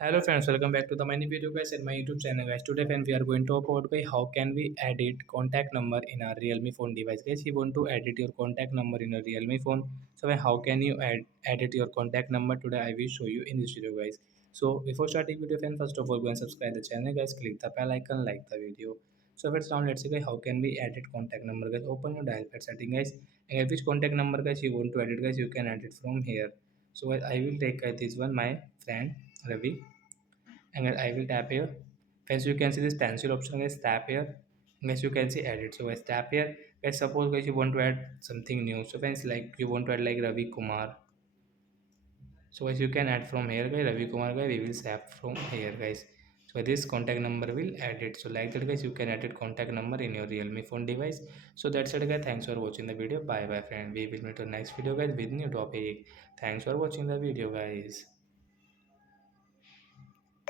Hello friends, welcome back to the mini video guys and my YouTube channel guys. Today friends we are going to talk about guys how can we edit contact number in our Realme phone device guys. You want to edit your contact number in your Realme phone. So how can you edit your contact number today? I will show you in this video guys. So before starting video friends, first of all go and subscribe the channel guys. Click the bell icon, like the video. So first now let's see guys how can we edit contact number guys. Open your dial pad setting guys and which contact number guys you want to edit guys you can edit from here. So I will take this one my friend Ravi and I will tap here. First you can see this pencil option guys, tap here. Guys you can see edit. So guys tap here. Guys suppose guys you want to add something new. So friends like you want to add like Ravi Kumar. So guys you can add from here guys Ravi Kumar guys we will save from here guys. So this contact number will add it. So like that guys you can edit contact number in your Realme phone device. So that's it guys. Thanks for watching the video. Bye bye friend. We will meet on next video guys with new topic. Thanks for watching the video guys.